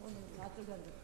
오늘 다 뜯었는데.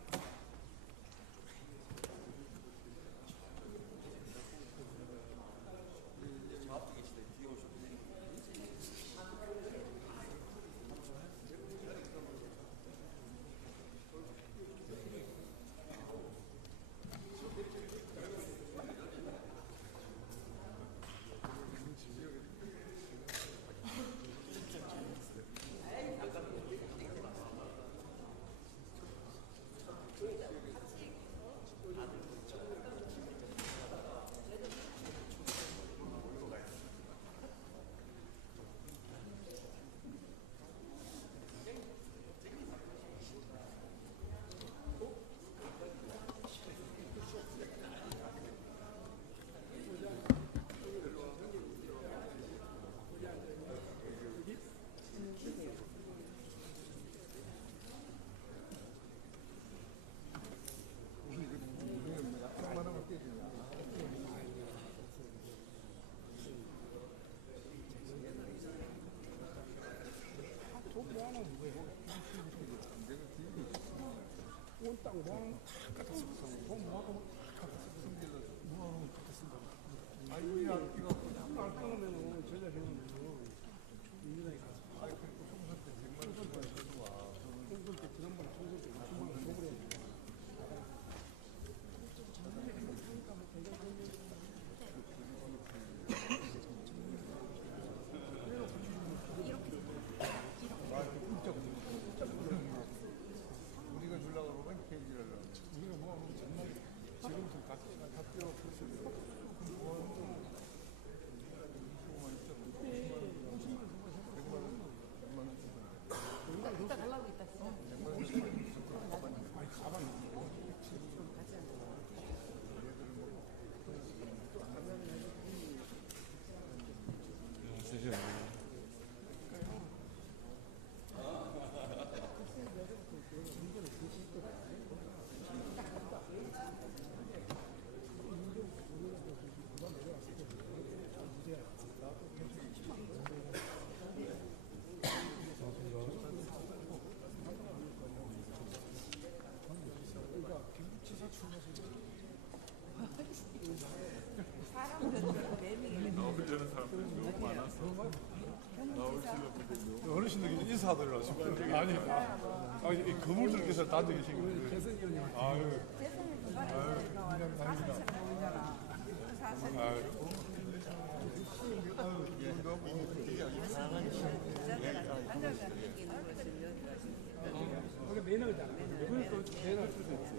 땅은 누구예요? 온 땅은 아니, 아니, 이 거물들께서 다 앉아 계신 거예요. 아유, 아유, 그냥 다행이다. 아유. 그게 매너잖아. 이걸 또 매너. 매너.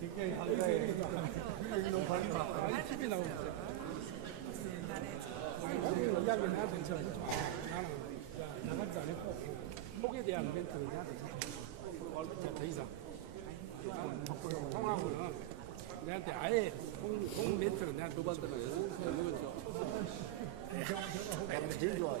굉장히 한가해. 여기 너무 밝이 아니, TV 나오고 있어. 오늘 이야기 나한테 저 하지 마. 나는 야, 나가지도 않았고, 폭에 대한 멘트는 나한테 자, 더 이상. 통하고는 내한테 아예 공, 공 멘트는 내한테 두 번째는 내가 제일 좋아해.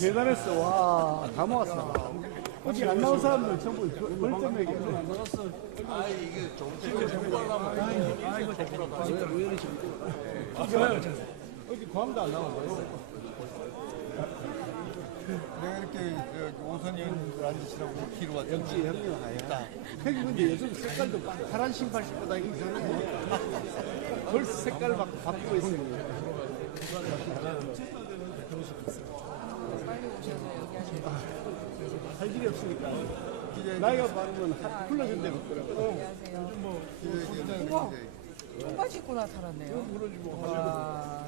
대단했어. 와, 다 모았어. 어디 안 나온 사람들 전부 벌점 얘기. 안 나갔어. 아, 이게 어디 구함도 안 나온 거야? 내가 이렇게 저 오선이들 앉으시라고 뒤로 왔더니 역시 형님 하였다. 형님 근데 요즘 색깔도 파- 파란 신발 신고 다니기 전에 벌써 색깔 막 바꾸고 있어요. 할 일이 없으니까. 나이가 많으면 하- 불러준 데가 없더라고. 청바지 입고 나타났네요.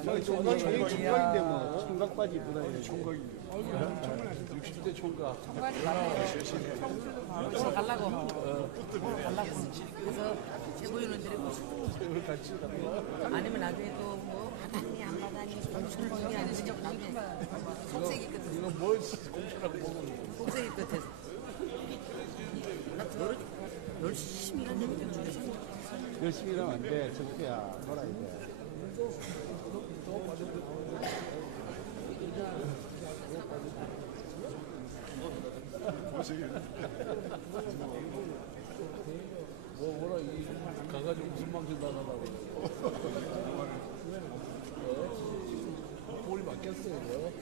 저기 총각이 여기 총각인데 뭐 총각 바지 입고 다니는 총각이. 60대 총각. 청바지 가려고. 청주도 바로. 가려고. 뭐 같이 아니면 나중에 또뭐 받았니 안 받았니 공식이 아니면 좀 나중에 속색이 끝에 이거 뭘 공짜라고 보고. 속색이 끝에서 나 너를 열심히 일하는 얘기 때문에 열심히 일하면 안 돼. 적대야. 놀아야 돼. 뭐 뭐라 이 가가지고 무슨 망신 나가라고. 볼이 맞겠어요.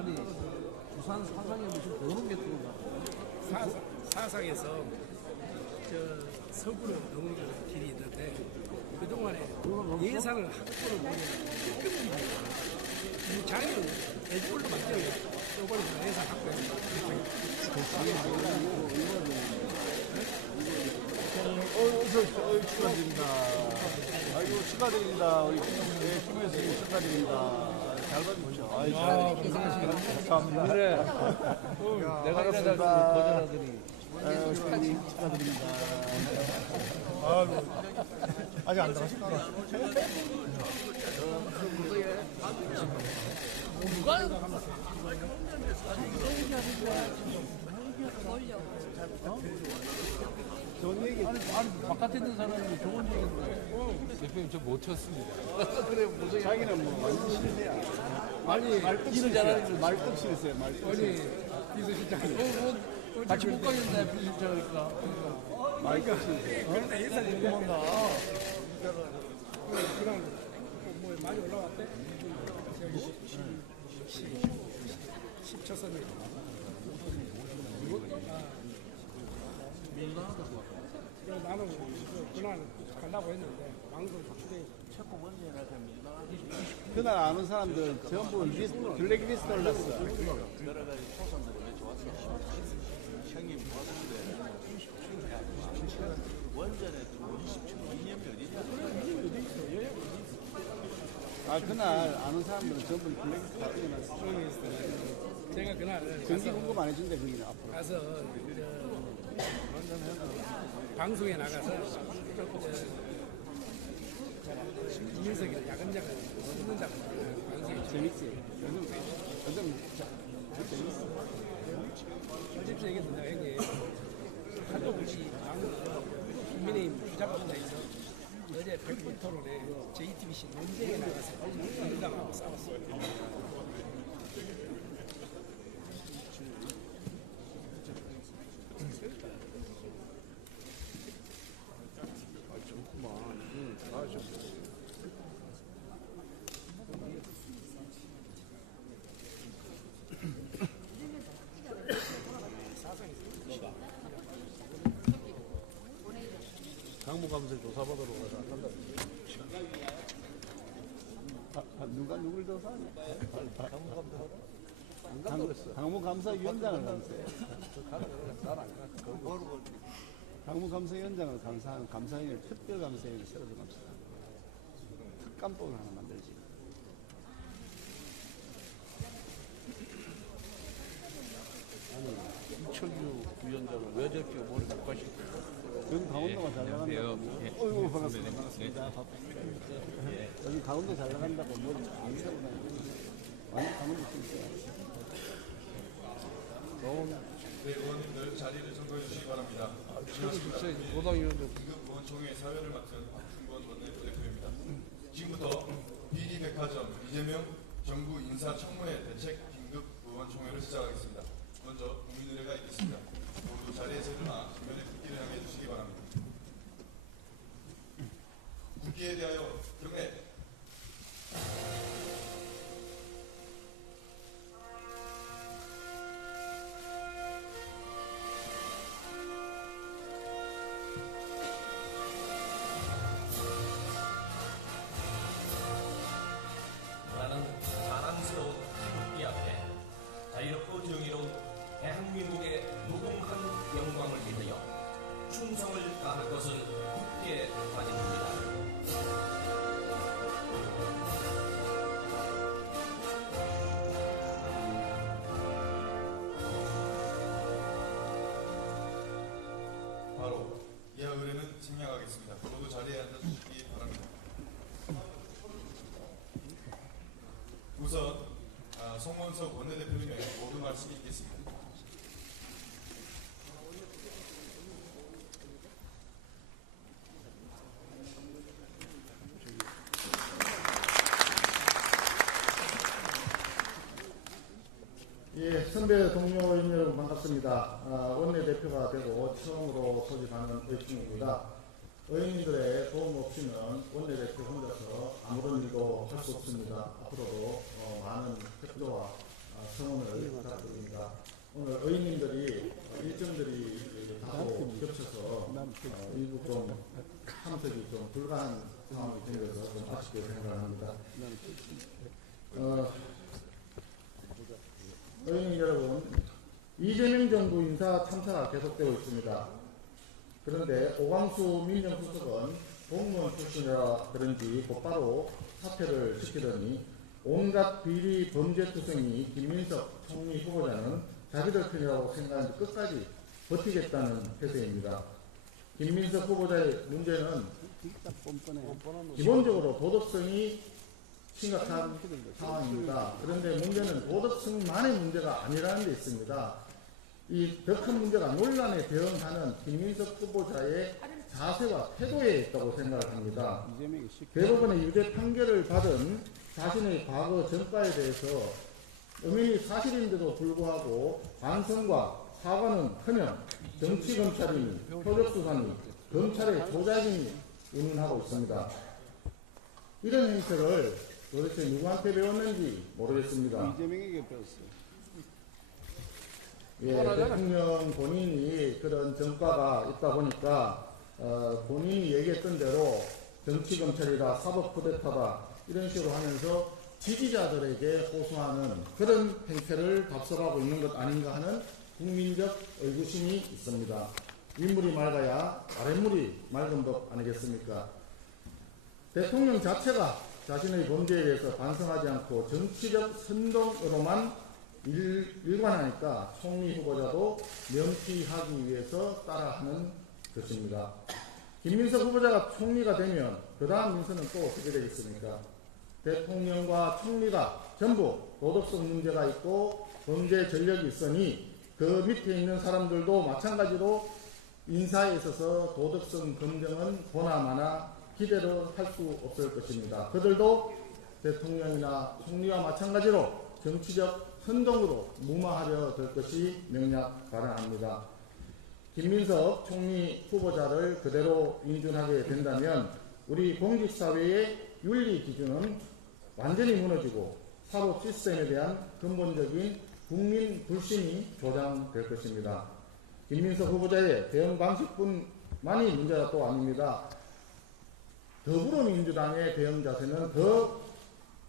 아니 부산 사상에 무슨 보는 게 들어가. 사상, 사상에서 저 서구로 넘어가는 길이 있는데 그동안에 예산을 한꺼번에 보면 이 자리는 애지불로 만들어요. 요번에 예산 갖고 어, 어서 어, 축하드립니다. 아이고 축하드립니다. 우리 네, 씨 축하드립니다. 잘 받으십시오. 아이, 잘 감사합니다. 그래. 내가 이러다 거절하더니. 아유, 축하드립니다. 아직 안 들어가셨구나. 좋은 얘기. 아니, 아니 바깥에 있는 사람이 좋은 얘기인데. 대표님 저 못 쳤습니다. 그래 무슨 자기는 뭐 완전 실세야. 아니 일을 잘하는 말 말뚝 실세 말뚝. 아니 이수 실장님 뭐, 뭐, 같이 못 가겠네, 비실저니까. 그런데 예산이 궁금한가? 그냥 뭐 많이 올라왔대? 저기 10, 10, 10쳤었네. 그래서 나는 그- 그날 했는데 아는 사람들 전부 리스트, 블랙리스트 올랐어. 아 그날 아는 사람들은 전부 블랙리스트 다 올려놨어. 제가 그날 가서, 공급 안 해준대 거기는 앞으로. 가서 저, 방송에 나가서 저, 이민석이 야근자가 쓰는 자가 방송에 재밌지. 요즘 요즘 자, 재밌어. 솔직히 얘기했습니다 형님 한국 우리 당은 국민의힘 주자분야에서 어제 백분 토론에 JTBC 논쟁에 나가서 민주당하고 싸웠어요 감사 조사받으러 가서 안 간다. 아, 아, 누가 누굴 더 사냐? 안 간다 그랬어. 강무감사위원장을 감사해. 난안 가. 그거 모르고. 강무감사위원장을 감사하는 감사위원 특별감사위원을 새로 정합시다. 특감법을 하나 만들지. 이철규 위원장은 왜 가실까? 여기 강원도가 잘 나간다고. 어이구 반갑습니다. 반갑습니다. 여기 강원도 잘 나간다고 머리 안 세고 다니고. 완전 강원도 출신. 네, 의원님들 자리를 정도해 주시기 바랍니다. 최고 진짜 도당위원장 지금 의원총회 사회를 맡은 박준권 원내대표입니다. 지금부터 비리백화점 이재명 정부 인사청문회 대책 긴급 의원총회를 시작하겠습니다. 먼저 국민의례가 있겠습니다. 모두 자리에서 일어나 국기를 향해 주시기 바랍니다. 국기 자리에 앉아 주시기 바랍니다. 우선 아, 송원석 원내대표님의 모두 말씀이 있겠습니다. 예, 선배 동료 의원 여러분 반갑습니다. 아, 원내대표가 되고 처음으로 소집하는 의충입니다. 의원님들의 도움 없이는 원내대표 혼자서 아무런 일도 할 수 없습니다. 앞으로도 어, 많은 협조와 아, 성원을 부탁드립니다. 오늘 의원님들이 어, 일정들이 다소 겹쳐서 어, 일부 좀 참석이 좀 불가한 상황이 생겨서 좀 아쉽게 생각합니다. 어, 의원님 여러분, 이재명 정부 인사 참사가 계속되고 있습니다. 그런데 오광수 민정수석은 공무원 출신이라 그런지 곧바로 사퇴를 시키더니 온갖 비리 범죄투성이 김민석 총리 후보자는 자기들 편이라고 생각하는데 끝까지 버티겠다는 태세입니다. 김민석 후보자의 문제는 기본적으로 도덕성이 심각한 상황입니다. 그런데 문제는 도덕성만의 문제가 아니라는 데 있습니다. 이 더 큰 문제가 논란에 대응하는 김민석 후보자의 자세와 태도에 있다고 생각을 합니다. 이재명이 시 대법원의 유죄 판결을 받은 자신의 과거 전과에 대해서 엄연히 사실인데도 불구하고 반성과 사과는 커녕 정치 검찰이니 표적수사니 검찰의 조작이니 운운하고 있습니다. 이런 행태를 도대체 누구한테 배웠는지 모르겠습니다. 이재명에게 배웠어요. 예, 대통령 본인이 그런 전과가 있다 보니까 어, 본인이 얘기했던 대로 정치 검찰이다, 사법 쿠데타다 이런 식으로 하면서 지지자들에게 호소하는 그런 행태를 답습하고 있는 것 아닌가 하는 국민적 의구심이 있습니다. 윗물이 맑아야 아랫물이 맑은 법 아니겠습니까? 대통령 자체가 자신의 범죄에 대해서 반성하지 않고 정치적 선동으로만 일, 일관하니까 총리 후보자도 면피하기 위해서 따라하는 것입니다. 김민석 후보자가 총리가 되면 그 다음 민선은 또 어떻게 되겠습니까? 대통령과 총리가 전부 도덕성 문제가 있고 범죄 전력이 있으니 그 밑에 있는 사람들도 마찬가지로 인사에 있어서 도덕성 검증은 보나마나 기대를 할수 없을 것입니다. 그들도 대통령이나 총리와 마찬가지로 정치적 선동으로 무마하려 될 것이 명약 가능합니다. 김민석 총리 후보자를 그대로 인준하게 된다면 우리 공직사회의 윤리 기준은 완전히 무너지고 사법 시스템에 대한 근본적인 국민 불신이 조장될 것입니다. 김민석 후보자의 대응 방식뿐만이 문제가 또 아닙니다. 더불어민주당의 대응 자세는 더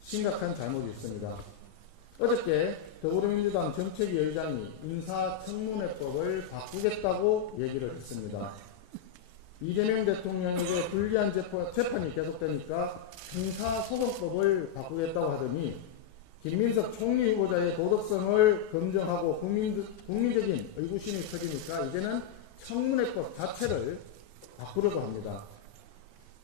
심각한 잘못이 있습니다. 어저께 더불어민주당 정책위 의장이 인사청문회법을 바꾸겠다고 얘기를 했습니다. 이재명 대통령에게 불리한 재판- 재판 이 계속되니까 형사소송법을 바꾸겠다고 하더니 김민석 총리 후보자의 도덕성을 검증하고 국민, 국민적인 의구심이 커지니까 이제는 청문회법 자체를 바꾸려고 합니다.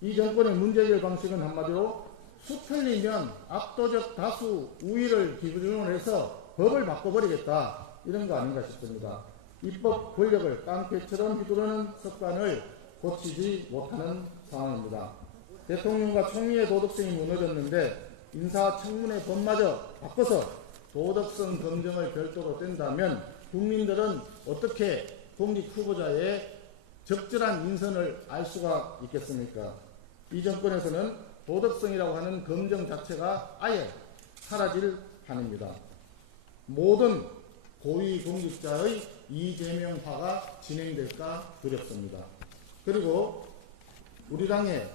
이 정권의 문제 해결 방식은 한마디로 수틀리면 압도적 다수 우위를 기준으로 해서 법을 바꿔버리겠다 이런 거 아닌가 싶습니다. 입법 권력을 깡패처럼 휘두르는 습관을 고치지 못하는 상황입니다. 대통령과 총리의 도덕성이 무너졌는데 인사청문회 법마저 바꿔서 도덕성 검증을 별도로 뗀다면 국민들은 어떻게 공직 후보자의 적절한 인선을 알 수가 있겠습니까? 이 정권에서는 도덕성이라고 하는 검증 자체가 아예 사라질 판입니다. 모든 고위 공직자의 이재명화가 진행될까 두렵습니다. 그리고 우리 당의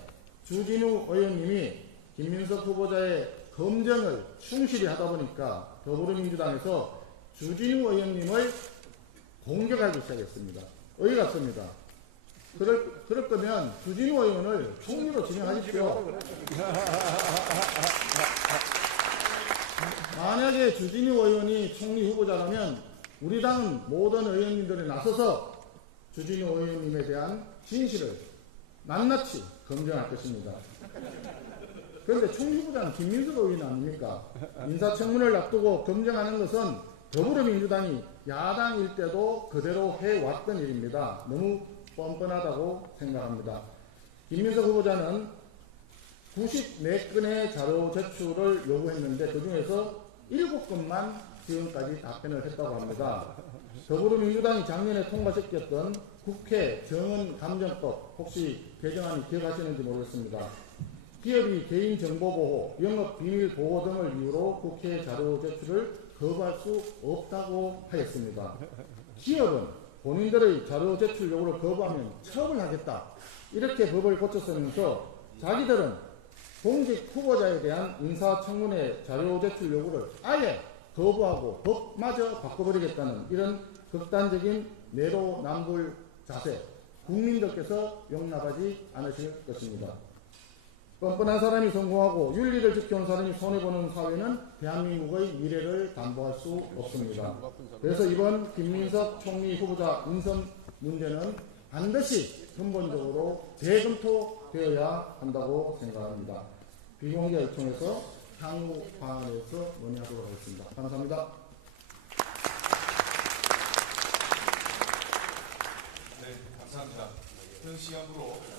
주진우 의원님이 김민석 후보자의 검증을 충실히 하다 보니까 더불어민주당에서 주진우 의원님을 공격하기 시작했습니다. 어이가 없습니다. 그럴, 그럴 거면 주진우 의원을 총리로 진행하십시오. 만약에 주진우 의원이 총리 후보자라면 우리 당 모든 의원님들이 나서서 주진우 의원님에 대한 진실을 낱낱이 검증할 것입니다. 그런데 총리 후보자는 김민석 의원 아닙니까? 인사청문회를 앞두고 검증하는 것은 더불어민주당이 야당일 때도 그대로 해왔던 일입니다. 너무 뻔뻔하다고 생각합니다. 김민석 후보자는 94건의 자료 제출을 요구했는데 그 중에서 7건만 지금까지 답변을 했다고 합니다. 더불어민주당이 작년에 통과시켰던 국회 정언감정법 혹시 개정안이 기억하시는지 모르겠습니다. 기업이 개인 정보보호, 영업비밀보호 등을 이유로 국회 자료 제출을 거부할 수 없다고 하였습니다. 기업은 본인들의 자료 제출 요구를 거부하면 처벌 하겠다. 이렇게 법을 고쳤으면서 자기들은 공직 후보자에 대한 인사청문회 자료 제출 요구를 아예 거부하고 법마저 바꿔버리겠다는 이런 극단적인 내로남불 자세 국민들께서 용납하지 않으실 것입니다. 뻔뻔한 사람이 성공하고 윤리를 지켜온 사람이 손해보는 사회는 대한민국의 미래를 담보할 수 없습니다. 그래서 이번 김민석 총리 후보자 인선 문제는 반드시 근본적으로 재검토되어야 한다고 생각합니다. 비공개 요청해서 향후 방안에서 논의하도록 하겠습니다. 감사합니다. 네, 감사합니다. 현 시간으로